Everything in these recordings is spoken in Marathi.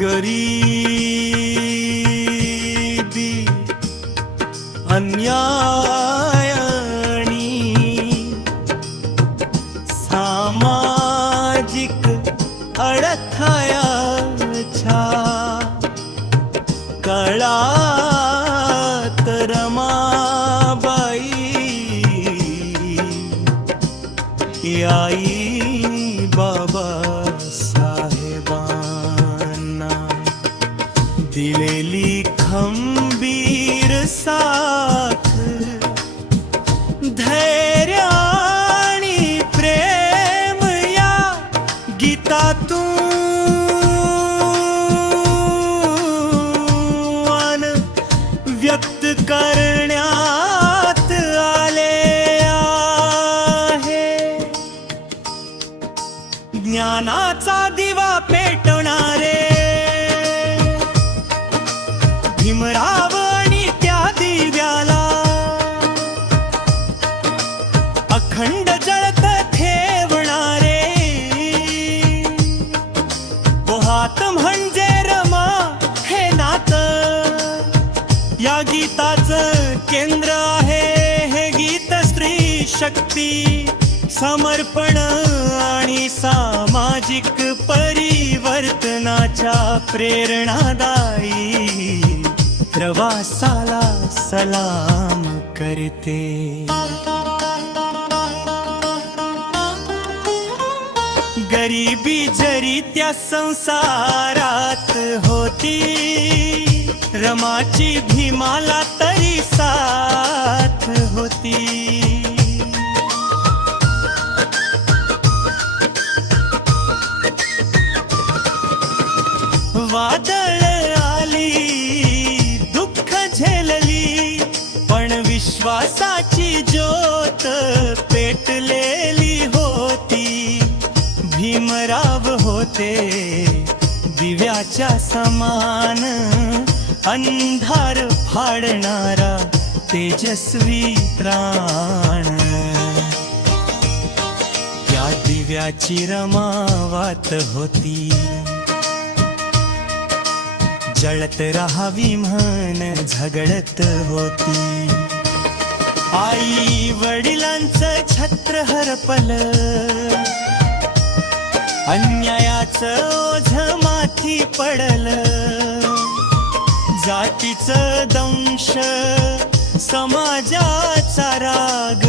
गरीबी अन्याय आणि सामाजिक अडथळ्याच्या काळात रमाबाई आई बाबासाहेबांना दिलेली खंबीर साथ, धैर्य आणि प्रेम या गीतातून व्यक्त करण्यात आले आहे. ज्ञानाचा दिवा पेटवणारे भीमराव आणि त्या दिव्याला अखंड जळत ठेवणारे, पोहात म्हणजे रमा हे नातं या गीताचं केंद्र आहे. हे गीत स्त्री शक्ती, समर्पण आणि सामाजिक परिवर्तनाच्या प्रेरणादायी प्रवासाला सलाम करते. गरिबी जरी त्या संसारात होती, रमाची भीमाला तरी साथ होती. वादळ आली, दुःख झेलली, पण विश्वासाची ज्योत पेटलेली होती. भीमराव होते दिव्याच्या समान, अंधार फाडणारा तेजस्वी प्राण. या दिव्याची रमावात होती, जळत राहावी म्हण झगडत होती. आई वडिलांचं छत्र हरपलं, अन्यायाचं ओझ माथी पडलं. जातीचं दंश, समाजाचा राग,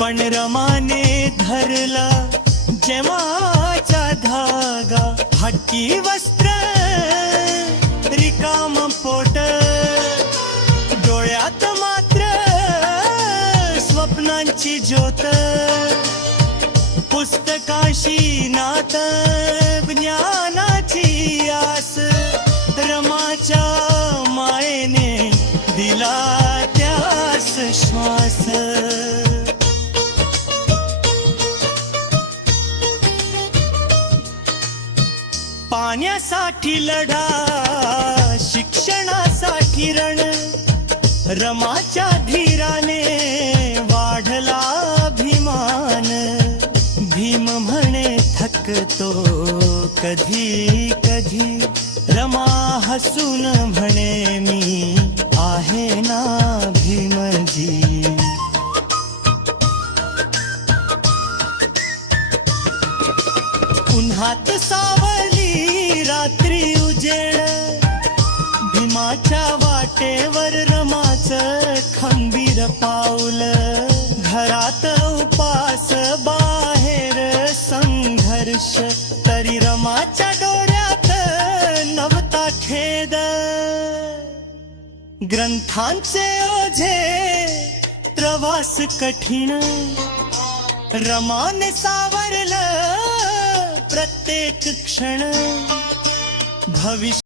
पण रमाने धरला जेमाचा धागा. हक्की वस्त्र, रिकाम पोट, डोळ्यात मात्र स्वप्नांची ज्योत. पुस्तकाशी नात, ज्ञानाची आस, रमाच्या मायेने दिला त्यास श्वास. पाण्यासाठी लढा, शिक्षणासाठी रण, रमाच्या धीराने वाढला अभिमान. भीम म्हणे थकतो कधी कधी, रमा हसून म्हणे मी आहे ना भीमजी. उन्हात सावली रात्री उजेड, भीमाच्या वाटेवर रमाचं खंबीर पाऊल. घरात उपास, बाहेर संघर्ष, तरी रमाच्या डोळ्यात नव्हता खेद. ग्रंथांचे ओझे, प्रवास कठीण, रमाने सावरलं प्रत्येक क्षण. भविष्य